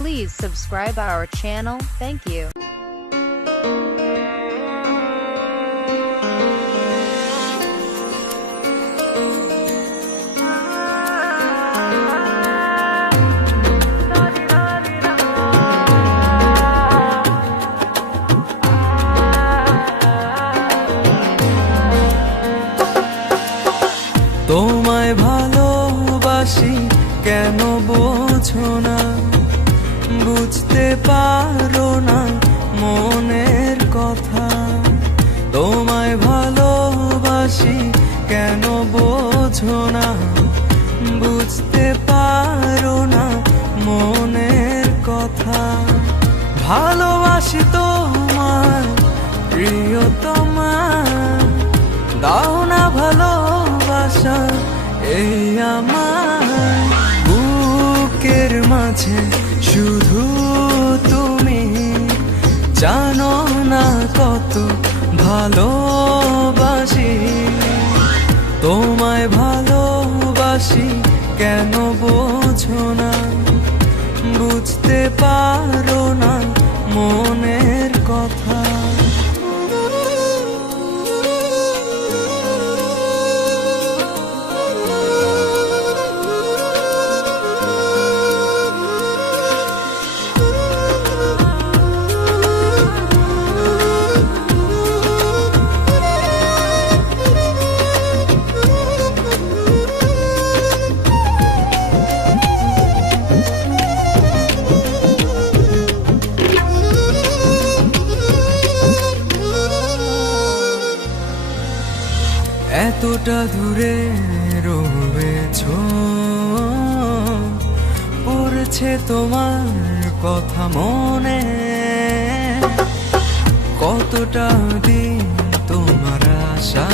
Please subscribe our channel. Thank you. তোমায় ভালোবাসি কেন বোঝো না, বুঝতে পারো না মনের কথা। তোমায় ভালোবাসি কেন বোঝো না, বুঝতে পারো না মনের কথা। ভালোবাসি তোমায় প্রিয়তমা, দাও না ভালোবাসা এই আমার বুকের মাঝে শুধু তুমি। জানো না কত ভালোবাসি, তোমায় ভালোবাসি কেন বোঝো না, বুঝতে পারো না মনের কথা। এতটা দূরে রয়েছ, পড়ছে তোমার কথা মনে। কতটা দিন তোমার আশা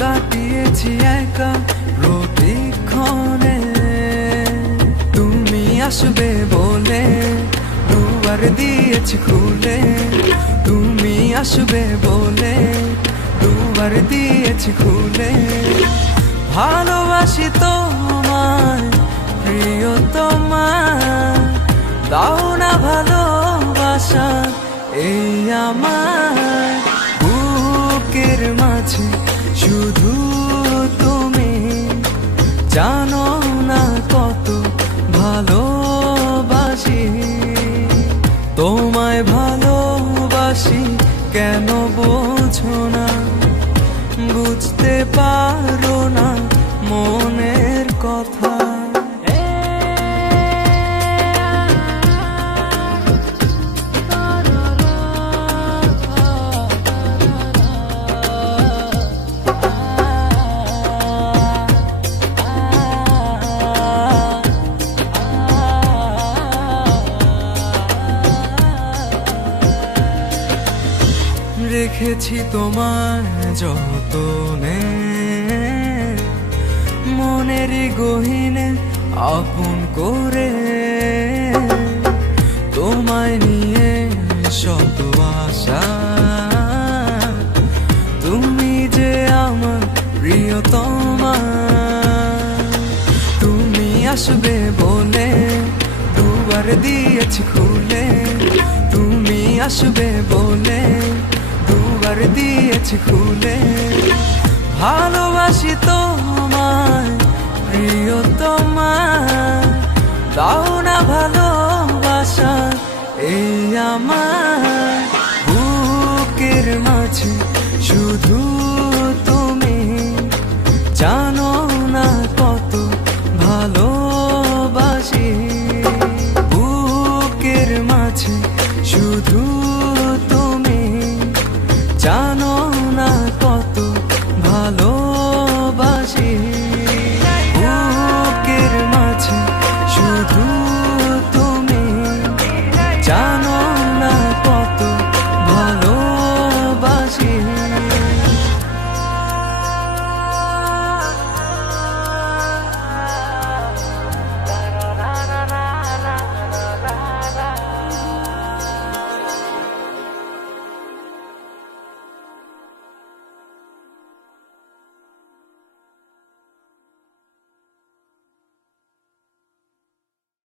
কাটিয়েছি একা প্রতিক্ষণে। তুমি আসবে বলে দুয়ার দিয়েছি খুলে, তুমি আসবে বলে দুয়ার দিয়েছি খুলে। ভালোবাসি তোমায় প্রিয়তমা, দাও না ভালোবাসা এই আমার বুকের মাঝে শুধু তুমি। জানো না কত ভালোবাসি, তোমায় ভালোবাসি কেন বোঝো না, বুঝতে পারো না মনের কথা। রেখেছি তোমার যতনে, মনেরই গহীনে আপন করে। তোমায় নিয়ে শত আশা, তুমি যে আমার প্রিয়তমা। তুমি আসবে বলে দুয়ার দিয়েছি খুলে, তুমি আসবে বলে দুয়ার দিয়েছি খুলে। ভালোবাসি তোমায় প্রিয়তমা, দাও না ভালোবাসা এই আমার